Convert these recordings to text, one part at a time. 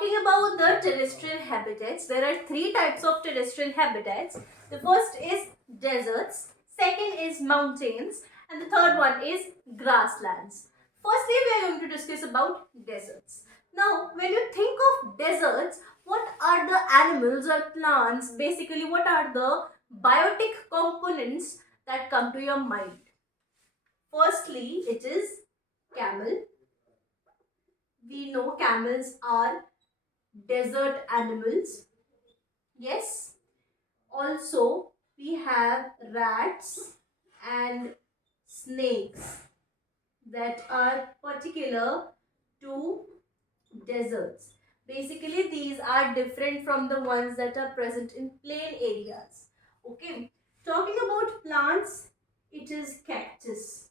talking about the terrestrial habitats, there are three types of terrestrial habitats. The first is deserts, second is mountains, and the third one is grasslands. Firstly, we are going to discuss about deserts. Now, when you think of deserts, what are the animals or plants, basically what are the biotic components that come to your mind? Firstly, it is camel. We know camels are desert animals. Yes. Also, we have rats and snakes that are particular to deserts. Basically, these are different from the ones that are present in plain areas. Okay. Talking about plants, it is cactus.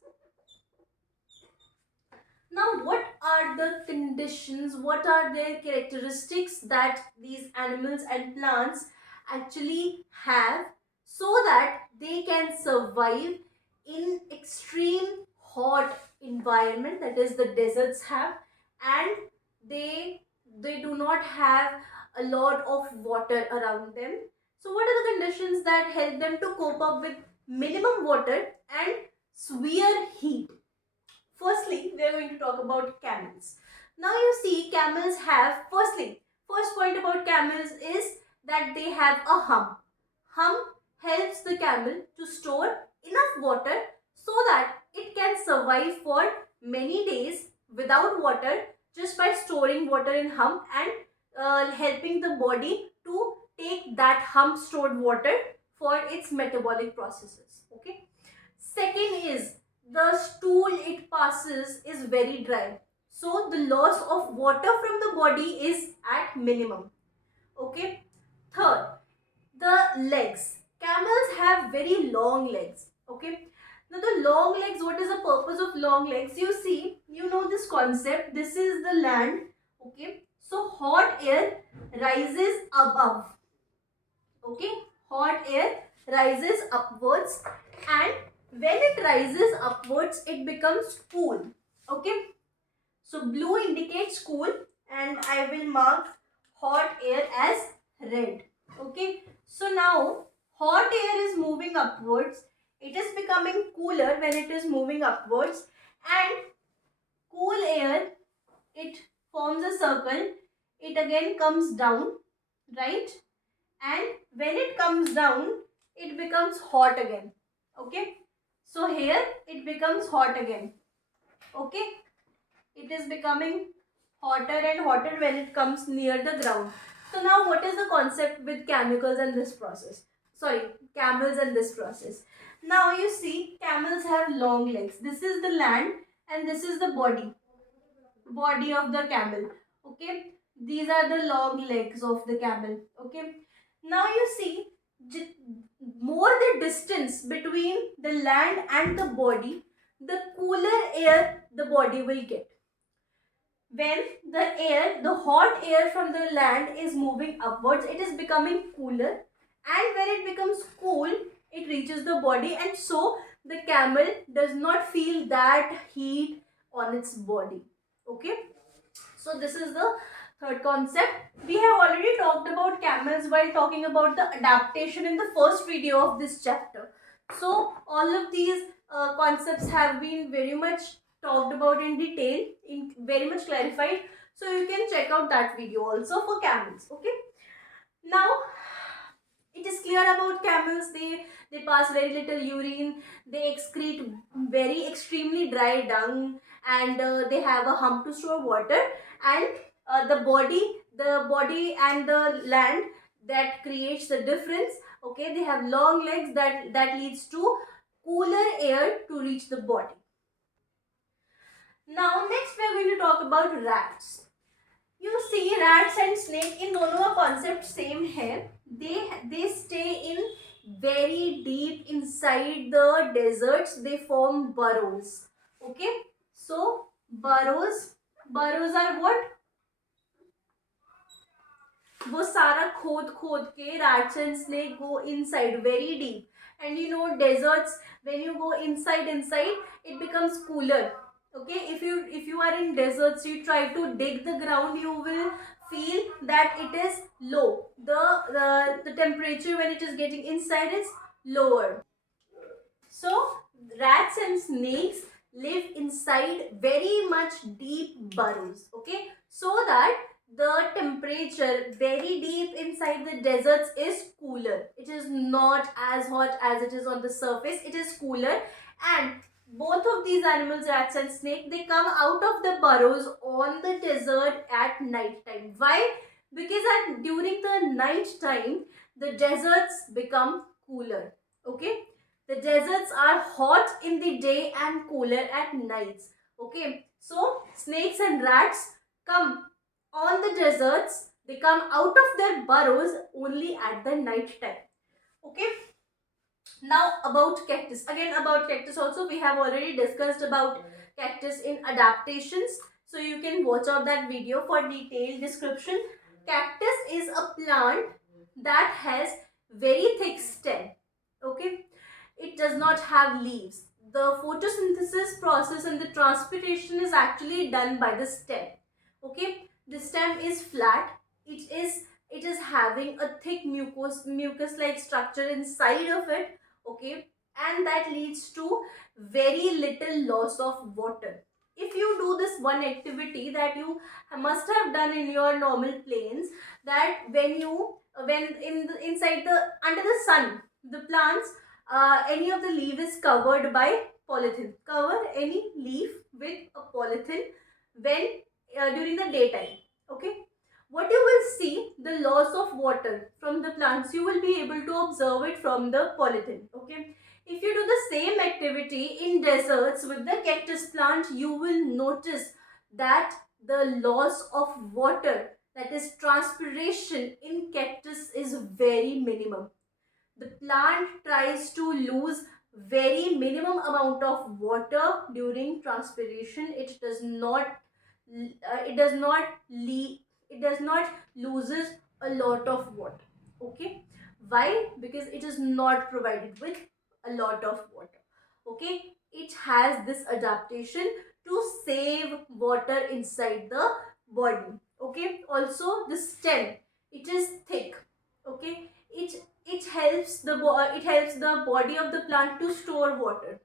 Now, what are the conditions, what are their characteristics that these animals and plants actually have so that they can survive in extreme hot environment, that is the deserts have, and they do not have a lot of water around them. So what are the conditions that help them to cope up with minimum water and severe heat? Firstly, we are going to talk about camels. Now you see camels have, first point about camels is that they have a hump. Hump helps the camel to store enough water so that it can survive for many days without water just by storing water in hump and helping the body to take that hump stored water for its metabolic processes. Okay. Second is the stool it passes is very dry. So the loss of water from the body is at minimum. Okay. Third, the legs. Camels have very long legs. Okay. Now the long legs, what is the purpose of long legs? You see, you know this concept. This is the land. Okay. So hot air rises above. Okay. Hot air rises upwards, and when it rises upwards it becomes cool. Okay, so blue indicates cool and I will mark hot air as red. Okay, so now hot air is moving upwards, it is becoming cooler when it is moving upwards, and cool air, it forms a circle, it again comes down, right? And when it comes down it becomes hot again. Okay, so here it becomes hot again. Okay, it is becoming hotter and hotter when it comes near the ground. So now what is the concept with chemicals and this process, sorry, camels and this process? Now you see camels have long legs, this is the land and this is the body of the camel. Okay, these are the long legs of the camel. Okay, now you see more the distance between the land and the body, the cooler air the body will get. When the hot air from the land is moving upwards, it is becoming cooler, and when it becomes cool it reaches the body, and so the camel does not feel that heat on its body. Okay, so this is the third concept. We have already talked about camels while talking about the adaptation in the first video of this chapter. So all of these concepts have been very much talked about in detail, in very much clarified. So you can check out that video also for camels. Okay. Now it is clear about camels. They pass very little urine. They excrete very extremely dry dung, and they have a hump to store water. And the body and the land, that creates the difference. Okay, they have long legs that leads to cooler air to reach the body. Now next we are going to talk about rats. You see rats and snake, in दोनों का concept same है. They stay in very deep inside the deserts. They form burrows. Okay, so burrows are what? वो सारा खोद के rats and snake go inside very deep, and you know deserts, when you go inside it becomes cooler. Okay, if you are in deserts, you try to dig the ground, you will feel that it is low. The temperature when it is getting inside is lower. So rats and snakes live inside very much deep burrows, okay, so that the temperature very deep inside the deserts is cooler. It is not as hot as it is on the surface. It is cooler. And both of these animals, rats and snake, they come out of the burrows on the desert at night time. Why? Because during the night time the deserts become cooler, okay. The deserts are hot in the day and cooler at nights. Okay. So snakes and rats come on the deserts. They come out of their burrows only at the night time. Okay. Now about cactus. Again about cactus also we have already discussed about cactus in adaptations. So you can watch out that video for detailed description. Cactus is a plant that has very thick stem. Okay. It does not have leaves. The photosynthesis process and the transpiration is actually done by the stem. Okay. The stem is flat. It is having a thick mucus like structure inside of it, okay, and that leads to very little loss of water. If you do this one activity that you must have done in your normal planes, that when inside the under the sun the plants, any of the leaf is covered by polythene. Cover any leaf with a polythene when during the daytime, okay. What you will see, the loss of water from the plants, you will be able to observe it from the polythene, okay. If you do the same activity in deserts with the cactus plant, you will notice that the loss of water, that is transpiration, in cactus is very minimum. The plant tries to lose very minimum amount of water during transpiration. It does not loses a lot of water, okay. Why? Because it is not provided with a lot of water, okay. It has this adaptation to save water inside the body, okay. Also the stem, it is thick, okay. It helps the body of the plant to store water,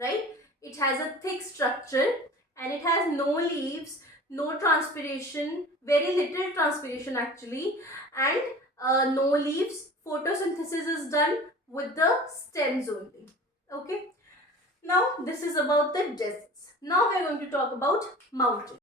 right. It has a thick structure and it has no leaves, no transpiration, very little transpiration actually, and no leaves. Photosynthesis is done with the stems only, okay. Now this is about the deserts. Now we are going to talk about mountains.